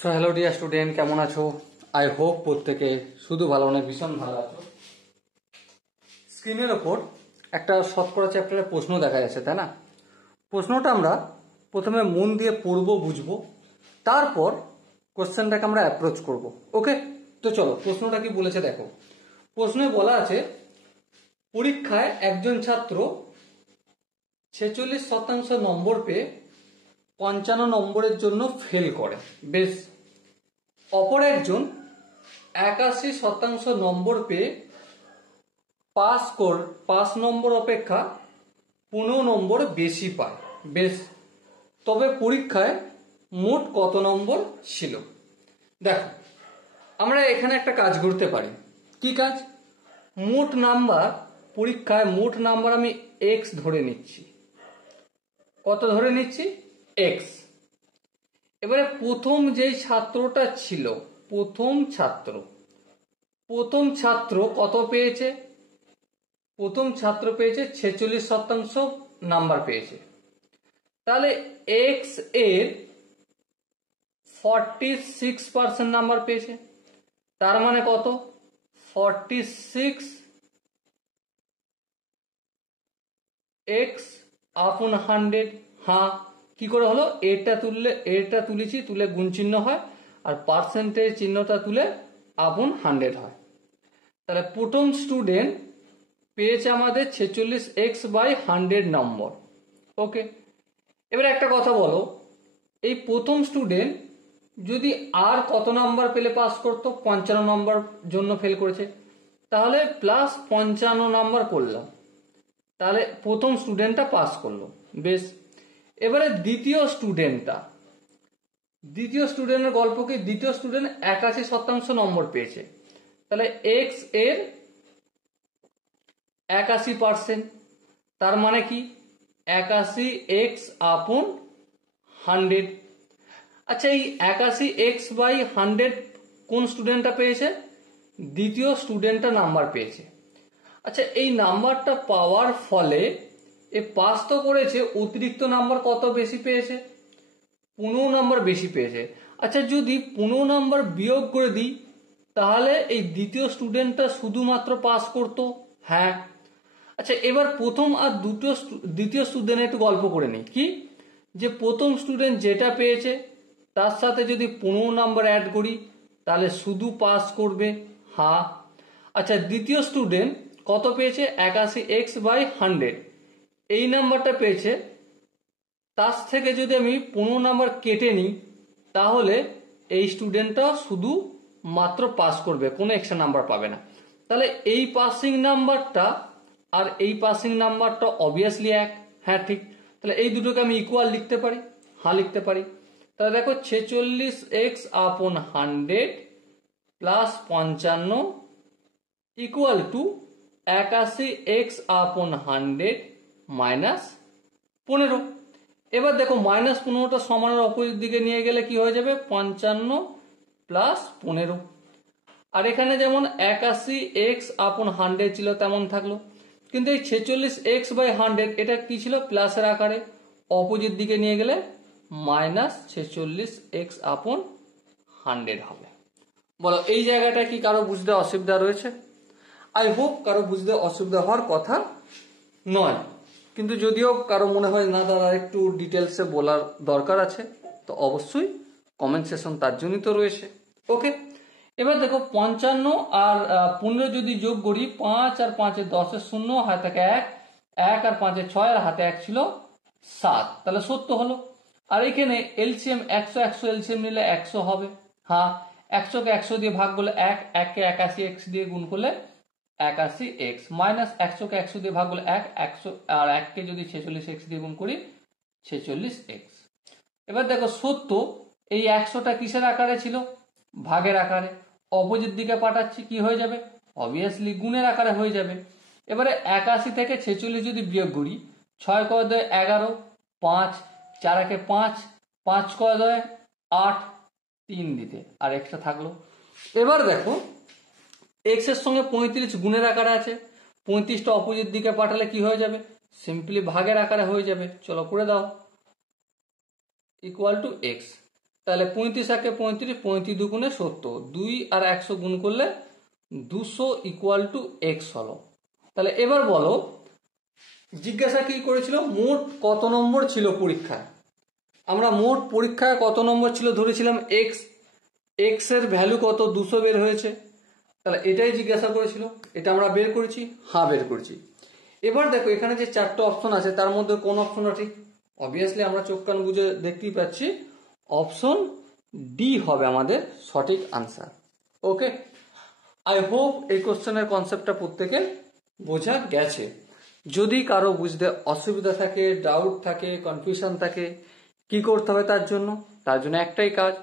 So hello dear student, কেমন আছো? I hope প্রত্যেকে শুধু ভালো না ভীষণ ভালো আছো। স্ক্রিনের ওপর একটা শতকরা চ্যাপ্টারের প্রশ্ন দেখা যাচ্ছে, তাই না? প্রশ্নটা আমরা প্রথমে মন দিয়ে পড়বো, বুঝবো, তারপর কোশ্চেনটাকে আমরা অ্যাপ্রোচ করব। ওকে, তো চলো প্রশ্নটা কি বলেছে দেখো। প্রশ্নে বলা আছে পরীক্ষায় একজন ছাত্র 46% নম্বর পেয়ে 55 নম্বরের জন্য ফেল করে, বেশ। অপর একজন 81% নম্বর পেয়ে পাস নম্বর অপেক্ষা 15 নম্বর বেশি পায়, বেশ। তবে পরীক্ষায় মোট কত নম্বর ছিল? দেখো, আমরা এখানে একটা কাজ করতে পারি। কি কাজ? মোট নাম্বার, পরীক্ষায় মোট নাম্বার আমি এক্স ধরে নিচ্ছি। কত ধরে নিচ্ছি? এক্স। এবারে প্রথম যেই ছাত্রটা ছিল, প্রথম ছাত্র কত পেয়েছে? প্রথম ছাত্র পেয়েছে 46% নাম্বার পেয়েছে। তাহলে এক্স এর 46% নাম্বার পেয়েছে। তার মানে কত? 46 এক্স আপন 100। হ্যাঁ, কি করে হলো? এটা তুলেছি, তুলে গুণ চিহ্ন হয়, আর পার্সেন্টেজ চিহ্নটা তুলে আপন 100 হয়। তাহলে প্রথম স্টুডেন্ট পেয়েছে আমাদের 46x/100 নম্বর। ওকে, এবারে একটা কথা বলো, এই প্রথম স্টুডেন্ট যদি আর কত নাম্বার পেলে পাস করতো? 55 নম্বর জন্য ফেল করেছে, তাহলে প্লাস 55 নাম্বার করলাম, তাহলে প্রথম স্টুডেন্টটা পাস করলো, বেশ। এবারে দ্বিতীয় স্টুডেন্টের গল্প কি? দ্বিতীয় স্টুডেন্ট 81% নম্বর পেয়েছে, তাহলে এক্স এর 81%, তার মানে কি 81x আপন 100। আচ্ছা, এই 81x/100 কোন স্টুডেন্টটা পেয়েছে? দ্বিতীয় স্টুডেন্টটা নাম্বার পেয়েছে। আচ্ছা, এই নাম্বারটা পাওয়ার ফলে এ পাস তো করেছে, অতিরিক্ত নাম্বার কত বেশি পেয়েছে? 15 নাম্বার বেশি পেয়েছে। আচ্ছা, যদি 15 নাম্বার বিয়োগ করে দিই, তাহলে এই দ্বিতীয় স্টুডেন্টটা শুধুমাত্র পাস করতো। হ্যাঁ। আচ্ছা, এবার প্রথম আর দ্বিতীয় স্টুডেন্ট একটু গল্প করে নিই। কি যে প্রথম স্টুডেন্ট যেটা পেয়েছে তার সাথে যদি 15 নাম্বার অ্যাড করি, তাহলে শুধু পাস করবে। হ্যাঁ। আচ্ছা, দ্বিতীয় স্টুডেন্ট কত পেয়েছে? 81x/100 এই নাম্বারটা পেয়েছে। তার থেকে যদি আমি 15 নাম্বার কেটে নিই, তাহলে এই স্টুডেন্টটা শুধু মাত্র পাস করবে, কোনো এক্সট্রা নাম্বার পাবে না। তাহলে এই পাসিং নাম্বারটা আর এই পাসিং নাম্বারটা অবভিয়াসলি এক। হ্যাঁ, ঠিক। তাহলে এই দুটোকে আমি ইকুয়াল লিখতে পারি। হ্যাঁ, লিখতে পারি। তাহলে দেখো, 46x/100 plus 55 equal to 81x/100 minus 15। এবার দেখো, -15টা সমানের অপোজিট দিকে নিয়ে গেলে কি হয়ে যাবে? 55 প্লাস 15। আর এখানে যেমন 81x/100 ছিল তেমন থাকলো, কিন্তু এই 46x/100 এটা কি ছিল? প্লাসের আকারে, অপোজিট দিকে নিয়ে গেলে -46x/100 হবে। বলো, এই জায়গাটা কি কারো বুঝতে অসুবিধা রয়েছে? আই হোপ কারো বুঝতে অসুবিধা হওয়ার কথা নয়, কিন্তু যদিও কারো মনে হয় না দাদা একটু ডিটেলসে বলার দরকার আছে, তো অবশ্যই কমেন্ট সেকশন তার জন্যই তো রয়েছে। ওকে, এবার দেখো, 55 আর 15 যদি যোগ করি, 5 আর 5 10 শূন্য, হাতে থাকে 1, 1 আর 5 6, আর হাতে 1 ছিল 7, তাহলে 70 হলো। আর এখানে এলসিএম 100 এলসিএম নিলে 100 হবে। হ্যাঁ, 100কে 100 দিয়ে ভাগ করলে 1, 1কে 81x দিয়ে গুণ করলে 81x, মাইনাস 100কে 100 দিয়ে ভাগ করলে 1, 100 আর 1কে যদি 46x দিয়ে গুণ করি 46x। এবার দেখো, 70 এই 100টা কিসের আকারে ছিল? ভাগের আকারে। অপোজিট দিকে পাঠাচ্ছি, কি হয়ে যাবে? অবভিয়াসলি গুণের আকারে হয়ে যাবে। এবারে 81 থেকে 46 যদি বিয়োগ করি, 6 ক 2 11, 5 4 একে 5, 5 ক 2 8, 3 দিতে আর এক্সট্রা থাকলো। এবার দেখো, এক্স এর সঙ্গে 35 গুণের আকারে আছে, 35টা অপোজিট দিকে পাঠালে কি হয়ে যাবে? সিম্পলি ভাগের আকারে হয়ে যাবে। চলো করে দাও, ইকুয়াল টু এক্স। তাহলে 35 একে 35, 35 দুগুণে 70, 2 আর 100 গুণ করলে 200 ইকুয়াল টু এক্স হলো। তাহলে এবার বলো জিজ্ঞাসা কি করেছিল, মোট কত নম্বর ছিল পরীক্ষায়। আমরা মোট পরীক্ষায় কত নম্বর ছিল ধরেছিলাম এক্স, এক্স এর ভ্যালু কত, 200 বের হয়েছে। তাহলে এটাই জিজ্ঞাসা করেছিল, এটা আমরা বের করেছি, হ্যাঁ বের করেছি। এবার দেখো এখানে যে 4টে অপশন আছে তার মধ্যে কোন অপশনটা ঠিক, অবভিয়াসলি আমরা চোখ কান বুঝে দেখতেই পাচ্ছি অপশন ডি হবে আমাদের সঠিক আনসার। ওকে, আই হোপ এই কোশ্চেনের কনসেপ্টটা প্রত্যেকের বোঝা গেছে। যদি কারো বুঝতে অসুবিধা থাকে, ডাউট থাকে, কনফিউশন থাকে, কি করতে হবে তার জন্য একটাই কাজ,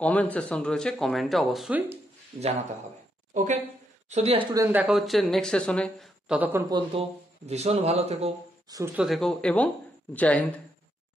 কমেন্ট সেকশন রয়েছে, কমেন্টে অবশ্যই জানাতে হবে। ওকে, সো ডিয়ার স্টুডেন্ট, দেখা হচ্ছে নেক্সট সেশনে। ততক্ষণ পর্যন্ত ভীষণ ভালো থেকো, সুস্থ থেকো এবং জয় হিন্দ।